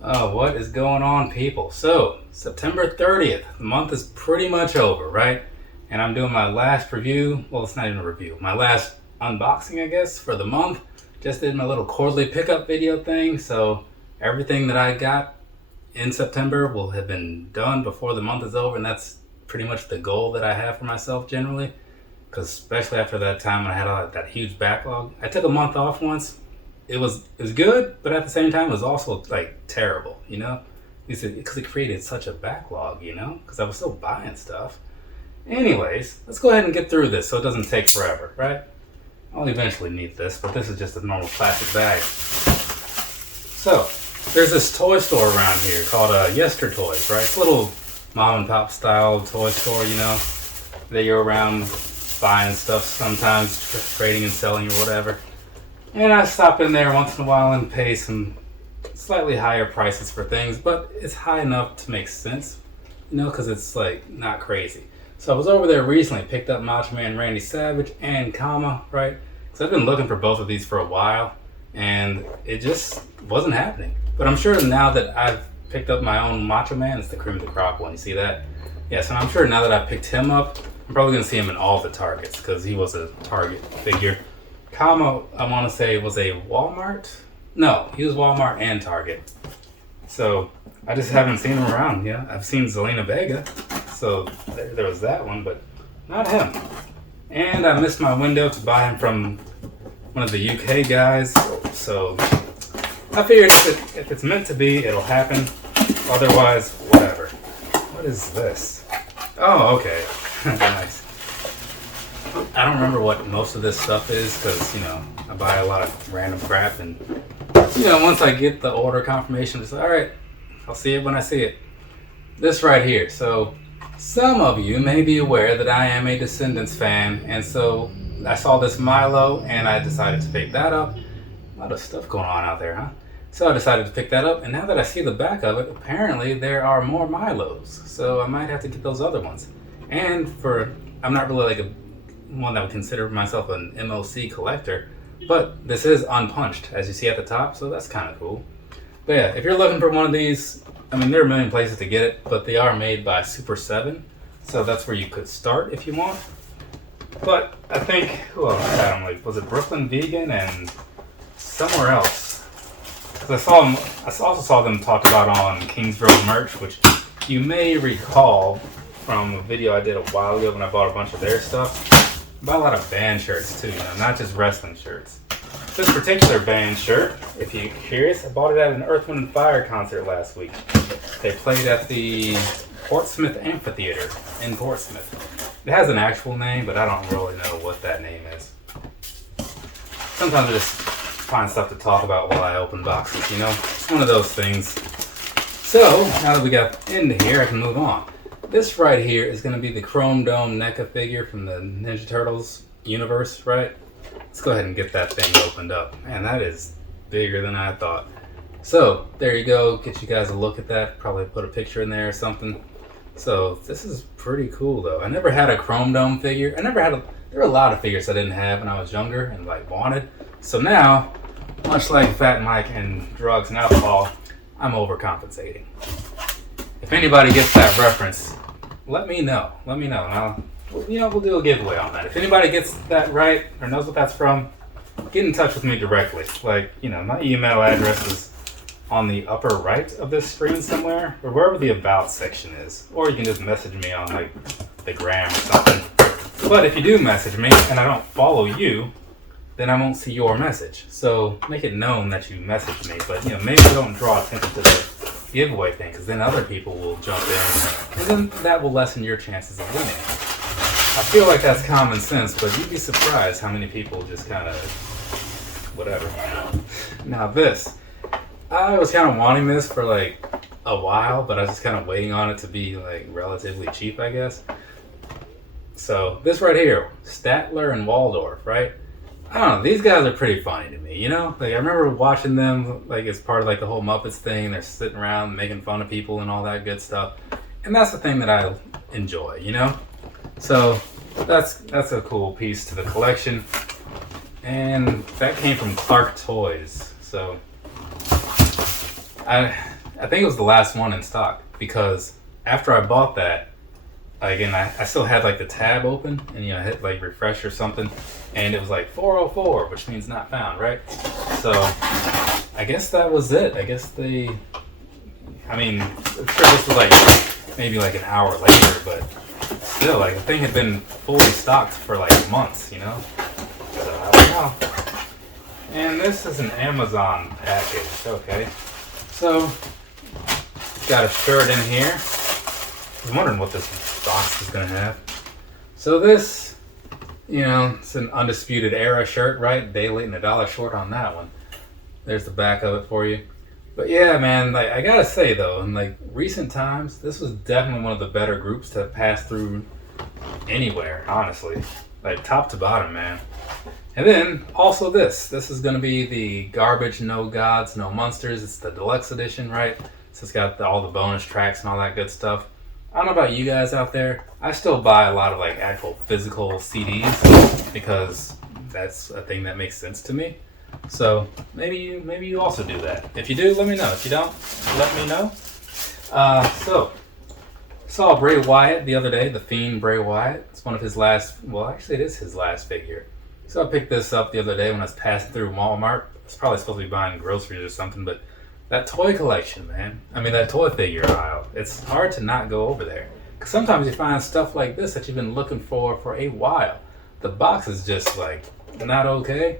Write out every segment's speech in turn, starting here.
What is going on, people? So, September 30th, the month is pretty much over, right? And I'm doing my last review. Well, it's not even a review. My last unboxing, I guess, for the month. Just did my little quarterly pickup video thing. So, everything that I got in September will have been done before the month is over. And that's pretty much the goal that I have for myself generally. Because especially after that time when I had that huge backlog. I took a month off once. It was good, but at the same time, it was also like terrible, you know, because it created such a backlog, you know, because I was still buying stuff. Anyways, let's go ahead and get through this so it doesn't take forever, right? I'll eventually need this, but this is just a normal plastic bag. So there's this toy store around here called Yester Toys, right? It's a little mom and pop style toy store, you know. They go around buying stuff sometimes, trading and selling or whatever. And I stop in there once in a while and pay some slightly higher prices for things, but it's high enough to make sense, you know, because it's like not crazy. So I was over there recently, picked up Macho Man Randy Savage and Kama, right? Because I've been looking for both of these for a while, and it just wasn't happening. But I'm sure now that I've picked up my own Macho Man, it's the cream of the crop one, you see that? Yes, and I'm sure now that I picked him up, I'm probably going to see him in all the Targets, because he was a Target figure. Kama, I want to say, was a Walmart. No, he was Walmart and Target. So I just haven't seen him around. Yeah, I've seen Zelina Vega, so there was that one, but not him. And I missed my window to buy him from one of the UK guys. So I figured if it's meant to be, it'll happen. Otherwise, whatever. What is this? Oh, okay. Nice. I don't remember what most of this stuff is because, you know, I buy a lot of random crap and, you know, once I get the order confirmation, it's all right, I'll see it when I see it. This right here. So some of you may be aware that I am a Descendants fan, and so I saw this Milo and I decided to pick that up. A lot of stuff going on out there, huh? So I decided to pick that up, and now that I see the back of it, apparently there are more Milos. So I might have to get those other ones. And I'm not really like one that would consider myself an MOC collector, but this is unpunched, as you see at the top, so that's kind of cool. But yeah, if you're looking for one of these, I mean, there are a million places to get it, but they are made by Super 7, so that's where you could start if you want. But I think, who else had them? Like, was it Brooklyn Vegan and somewhere else? Because I also saw them talk about on Kings Road merch, which you may recall from a video I did a while ago when I bought a bunch of their stuff. I bought a lot of band shirts too, you know, not just wrestling shirts. This particular band shirt, if you're curious, I bought it at an Earth, Wind & Fire concert last week. They played at the Portsmouth Amphitheater in Portsmouth. It has an actual name, but I don't really know what that name is. Sometimes I just find stuff to talk about while I open boxes, you know? It's one of those things. So, now that we got into here, I can move on. This right here is going to be the Chrome Dome Neca figure from the Ninja Turtles universe, right? Let's go ahead and get that thing opened up. Man, that is bigger than I thought. So, there you go. Get you guys a look at that. Probably put a picture in there or something. So, this is pretty cool, though. I never had a Chrome Dome figure. There were a lot of figures I didn't have when I was younger and, like, wanted. So now, much like Fat Mike and drugs and alcohol, I'm overcompensating. If anybody gets that reference, let me know. And we'll do a giveaway on that. If anybody gets that right or knows what that's from, get in touch with me directly. Like, you know, my email address is on the upper right of this screen somewhere, or wherever the About section is. Or you can just message me on, like, the gram or something. But if you do message me and I don't follow you, then I won't see your message. So make it known that you messaged me. But, you know, maybe don't draw attention to the giveaway thing, because then other people will jump in, and then that will lessen your chances of winning. I feel like that's common sense, but you'd be surprised how many people just kind of whatever. Now this, I was kind of wanting this for like a while, but I was just kind of waiting on it to be like relatively cheap, I guess. So this right here, Statler and Waldorf, right? I don't know, these guys are pretty funny to me, you know? Like, I remember watching them, like, as part of, like, the whole Muppets thing. They're sitting around making fun of people and all that good stuff. And that's the thing that I enjoy, you know? So, that's a cool piece to the collection. And that came from Clark Toys. So, I I think it was the last one in stock because after I bought that, again, I still had like the tab open and I hit like refresh or something and it was like 404, which means not found, right? So I guess that was it. I guess I'm sure this was like maybe like an hour later, but still, like the thing had been fully stocked for like months, So I don't know. And this is an Amazon package, okay. So got a shirt in here. I was wondering what this box is gonna have. So this, it's an Undisputed Era shirt, right? Day late and $1 short on that one. There's the back of it for you. But yeah, man, like I gotta say though, in like recent times, this was definitely one of the better groups to pass through anywhere, honestly. Like top to bottom, man. And then also this is gonna be the Garbage No Gods, No Monsters. It's the deluxe edition, right? So it's got all the bonus tracks and all that good stuff. I don't know about you guys out there. I still buy a lot of like actual physical CDs because that's a thing that makes sense to me. So maybe you also do that. If you do, let me know. If you don't, let me know. So saw Bray Wyatt the other day, the Fiend Bray Wyatt. It's one of his last. Well, actually, it is his last figure. So I picked this up the other day when I was passing through Walmart. I was probably supposed to be buying groceries or something, but that toy collection, man. That toy figure aisle. It's hard to not go over there. Because sometimes you find stuff like this that you've been looking for a while. The box is just like not okay.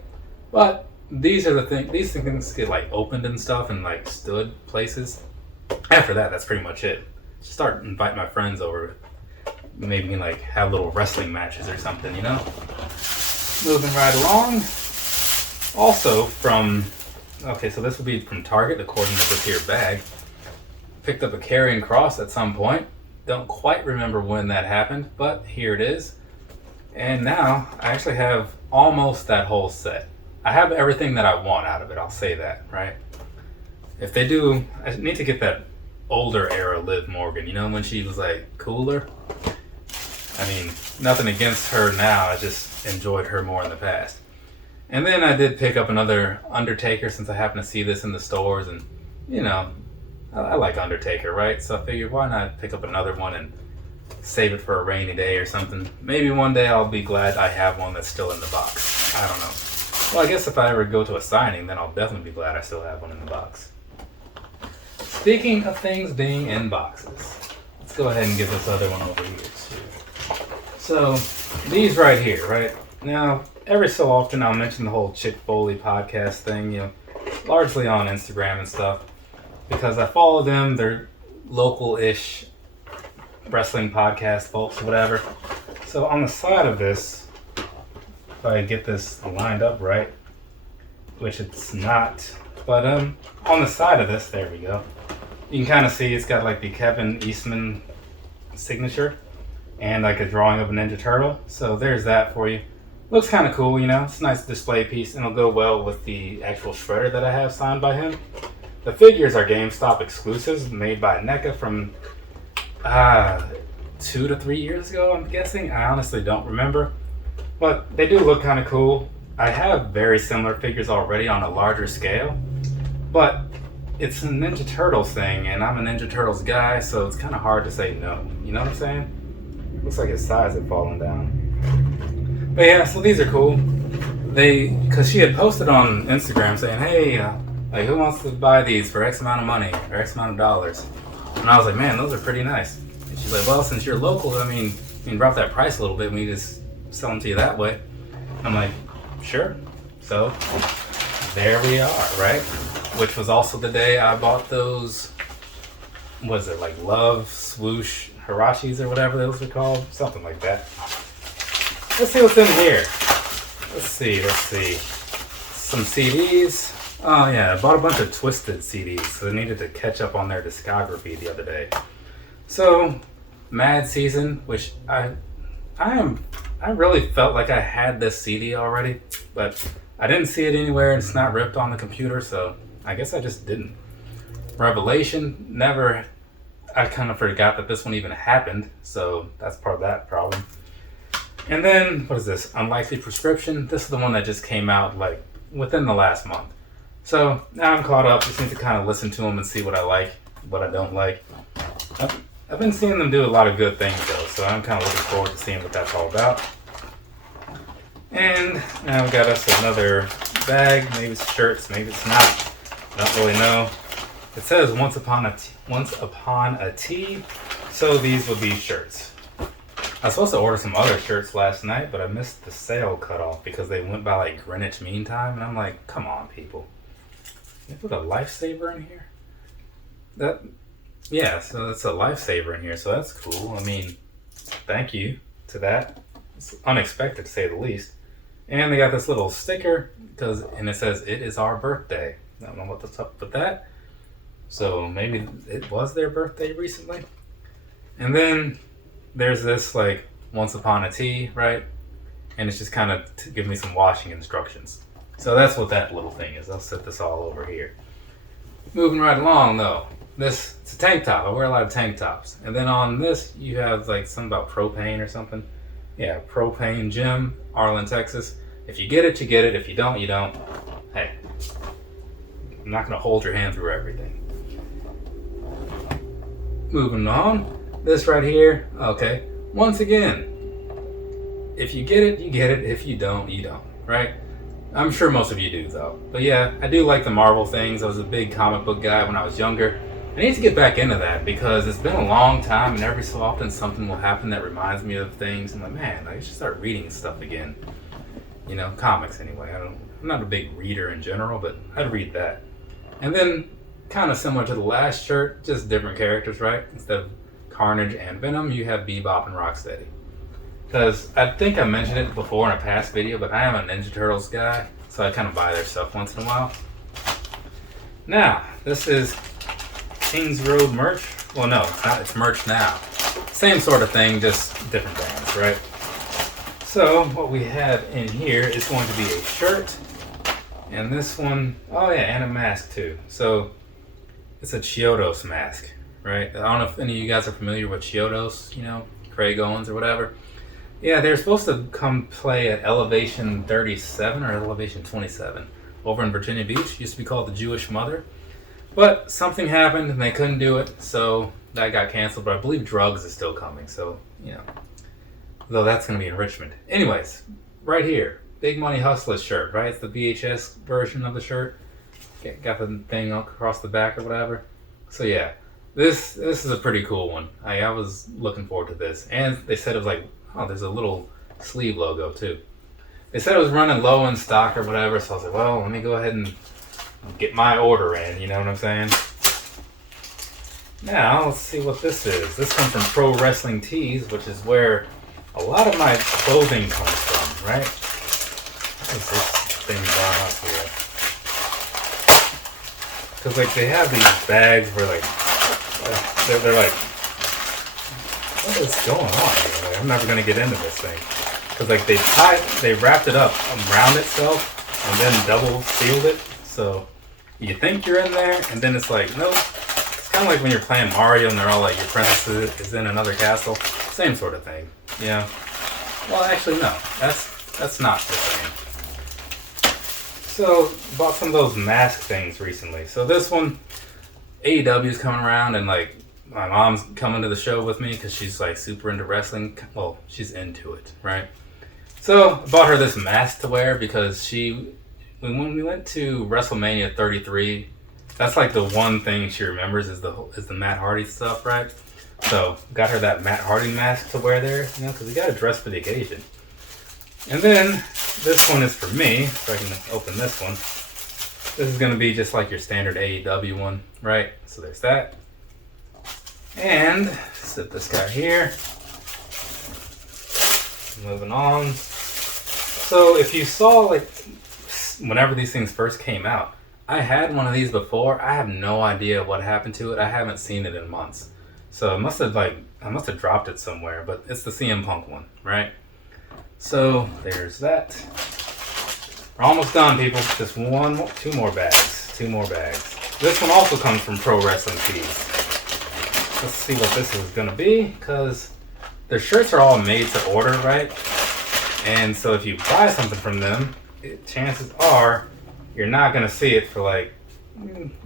But these are the things. These things get like opened and stuff and like stood places. After that, that's pretty much it. Start inviting my friends over. Maybe we can like have little wrestling matches or something, Moving right along. Also so this will be from Target according to this here bag. Picked up a Karrion Kross at some point. Don't quite remember when that happened, but here it is. And now I actually have almost that whole set. I have everything that I want out of it, I'll say that, right? If they do, I need to get that older era Liv Morgan, when she was like cooler. Nothing against her now, I just enjoyed her more in the past. And then I did pick up another Undertaker since I happened to see this in the stores and, I like Undertaker, right? So I figured why not pick up another one and save it for a rainy day or something. Maybe one day I'll be glad I have one that's still in the box. I don't know. Well, I guess if I ever go to a signing, then I'll definitely be glad I still have one in the box. Speaking of things being in boxes, let's go ahead and get this other one over here too. So, these right here, right? Now, every so often I'll mention the whole Chick Foley podcast thing, largely on Instagram and stuff, because I follow them. They're local-ish wrestling podcast folks or whatever. So on the side of this, if I get this lined up right, which it's not, but on the side of this, there we go. You can kind of see it's got like the Kevin Eastman signature and like a drawing of a Ninja Turtle. So there's that for you. Looks kind of cool, It's a nice display piece and it'll go well with the actual shredder that I have signed by him. The figures are GameStop exclusives made by Neca from 2 to 3 years ago, I'm guessing. I honestly don't remember. But they do look kind of cool. I have very similar figures already on a larger scale. But it's a Ninja Turtles thing, and I'm a Ninja Turtles guy, so it's kind of hard to say no. You know what I'm saying? Looks like his size had fallen down. But yeah, so these are cool. Because she had posted on Instagram saying, hey, like who wants to buy these for X amount of money or X amount of dollars? And I was like, man, those are pretty nice. And she's like, well, since you're local, you can drop that price a little bit and we just sell them to you that way. I'm like, sure. So there we are, right? Which was also the day I bought those, what is it, like Love Swoosh Hirachis or whatever those are called? Something like that. Let's see what's in here. Let's see. Some CDs. Oh yeah, I bought a bunch of Twisted CDs, so I needed to catch up on their discography the other day. So, Mad Season, which I really felt like I had this CD already, but I didn't see it anywhere and it's not ripped on the computer, so I guess I just didn't. Revelation, never, I kind of forgot that this one even happened, so that's part of that problem. And then, what is this? Unlikely Prescription. This is the one that just came out within the last month. So now I'm caught up, just need to kind of listen to them and see what I like. what I don't like. I've been seeing them do a lot of good things though, so I'm kind of looking forward to seeing what that's all about. And now we got us another bag. Maybe it's shirts, maybe it's not. I don't really know. It says once upon a tea, so these would be shirts. I was supposed to order some other shirts last night, but I missed the sale cutoff because they went by like Greenwich Mean Time, and I'm like, come on, people. They put a lifesaver in here? Yeah, so it's a lifesaver in here, so that's cool. I mean, thank you to that. It's unexpected to say the least. And they got this little sticker, and it says, it is our birthday. I don't know what's up with that. So maybe it was their birthday recently. And then there's this like once upon a tea, right? And it's just kind of to give me some washing instructions. So that's what that little thing is. I'll set this all over here. Moving right along though. It's a tank top. I wear a lot of tank tops. And then on this, you have like something about propane or something. Yeah, Propane Gym, Arlen, Texas. If you get it, you get it. If you don't, you don't. Hey, I'm not going to hold your hand through everything. Moving on. This right here. Okay. Once again, if you get it, you get it. If you don't, you don't. Right? I'm sure most of you do, though. But yeah, I do like the Marvel things. I was a big comic book guy when I was younger. I need to get back into that because it's been a long time, and every so often something will happen that reminds me of things. I'm like, man, I should start reading stuff again. You know, comics anyway. I'm not a big reader in general, but I'd read that. And then, kind of similar to the last shirt, just different characters, right? Instead of Carnage and Venom, you have Bebop and Rocksteady. Because I think I mentioned it before in a past video, but I am a Ninja Turtles guy, so I kind of buy their stuff once in a while. Now, this is Kings Road merch. Well, no, it's merch now. Same sort of thing, just different brands, right? So, what we have in here is going to be a shirt. And this one, oh yeah, and a mask too. So, it's a Chiodos mask, right? I don't know if any of you guys are familiar with Chiodos, you know, Craig Owens or whatever. Yeah, they're supposed to come play at Elevation 37 or Elevation 27 over in Virginia Beach. Used to be called the Jewish Mother. But something happened and they couldn't do it, so that got canceled. But I believe Drugs is still coming, so, you know. Though that's going to be in Richmond. Anyways, right here, Big Money Hustler shirt, right? It's the VHS version of the shirt. Got the thing across the back or whatever. So yeah, this is a pretty cool one. I was looking forward to this. And they said it was like, oh, there's a little sleeve logo too. They said it was running low in stock or whatever, so I was like, well, let me go ahead and get my order in, you know what I'm saying? Now, let's see what this is. This comes from Pro Wrestling Tees, which is where a lot of my clothing comes from, right? What is this thing going up here? Because, like, they have these bags where, like, they're like, what is going on here? Like, I'm never going to get into this thing. Because, like, they wrapped it up around itself and then double sealed it. So, you think you're in there, and then it's like, nope. It's kind of like when you're playing Mario and they're all like, your princess is in another castle. Same sort of thing. Yeah. Well, actually, no. That's not the same. So, bought some of those mask things recently. So this one, AEW is coming around, and like my mom's coming to the show with me because she's like super into wrestling. Well, she's into it, right? So I bought her this mask to wear because when we went to WrestleMania 33, that's like the one thing she remembers is the Matt Hardy stuff, right? So got her that Matt Hardy mask to wear there, you know, because we got to dress for the occasion. And then this one is for me, so I can open this one. This is going to be just like your standard AEW one, right? So there's that. And set this guy here. Moving on. So if you saw, like, whenever these things first came out, I had one of these before. I have no idea what happened to it. I haven't seen it in months. So I must have dropped it somewhere, but it's the CM Punk one, right? So there's that. We're almost done, people. Just two more bags. This one also comes from Pro Wrestling Tees. Let's see what this is gonna be, because their shirts are all made to order, right? And so if you buy something from them, chances are you're not gonna see it for like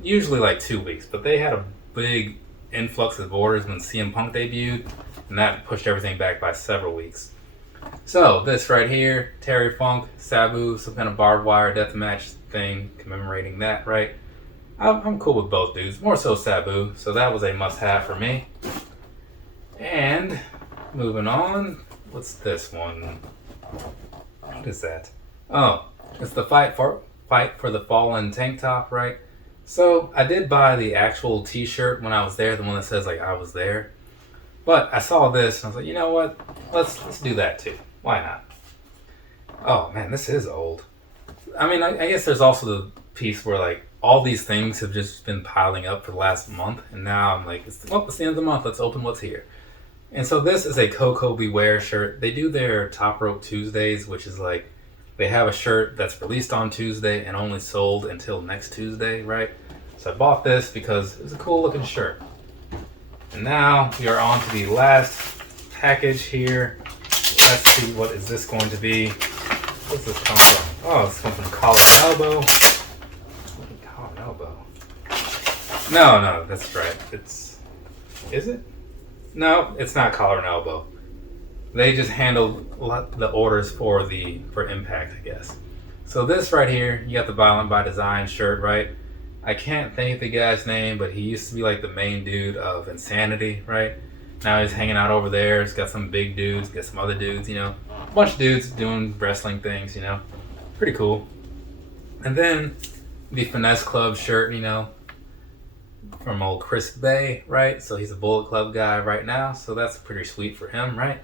usually like 2 weeks. But they had a big influx of orders when CM Punk debuted, and that pushed everything back by several weeks. So this right here, Terry Funk, Sabu, some kind of barbed wire deathmatch thing commemorating that, right? I'm cool with both dudes, more so Sabu, so that was a must-have for me. And moving on, what's this one? What is that? Oh, it's the Fight for the Fallen tank top, right? So I did buy the actual t-shirt when I was there, the one that says like I was there. But I saw this and I was like, you know what? Let's do that too. Why not? Oh man, this is old. I mean, I guess there's also the piece where like all these things have just been piling up for the last month, and now I'm like, it's the end of the month. Let's open what's here. And so this is a Coco Beware shirt. They do their Top Rope Tuesdays, which is like they have a shirt that's released on Tuesday and only sold until next Tuesday, right? So I bought this because it was a cool looking shirt. And now we are on to the last package here. Let's see, what is this going to be? What's this come from? Oh, it's coming from Collar and Elbow. Collar and Elbow. No, that's right. Is it? No, it's not Collar and Elbow. They just handled the orders for Impact, I guess. So this right here, you got the Violent by Design shirt, right? I can't think of the guy's name, but he used to be like the main dude of Insanity, right? Now he's hanging out over there. He's got some big dudes, got some other dudes, you know. A bunch of dudes doing wrestling things, you know. Pretty cool. And then the Finesse Club shirt, you know, from old Chris Bay, right? So he's a Bullet Club guy right now, so that's pretty sweet for him, right?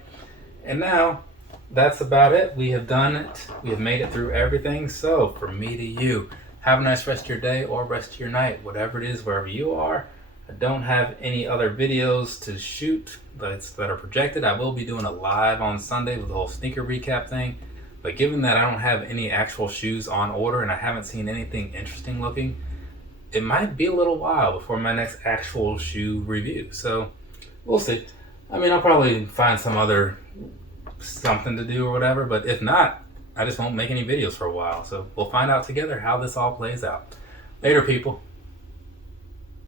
And now, that's about it. We have done it. We have made it through everything. So, from me to you, have a nice rest of your day or rest of your night, whatever it is, wherever you are. I don't have any other videos to shoot that are projected. I will be doing a live on Sunday with the whole sneaker recap thing. But given that I don't have any actual shoes on order and I haven't seen anything interesting looking, it might be a little while before my next actual shoe review. So, we'll see. I mean, I'll probably find something to do or whatever, but if not, I just won't make any videos for a while. So we'll find out together how this all plays out. Later, people.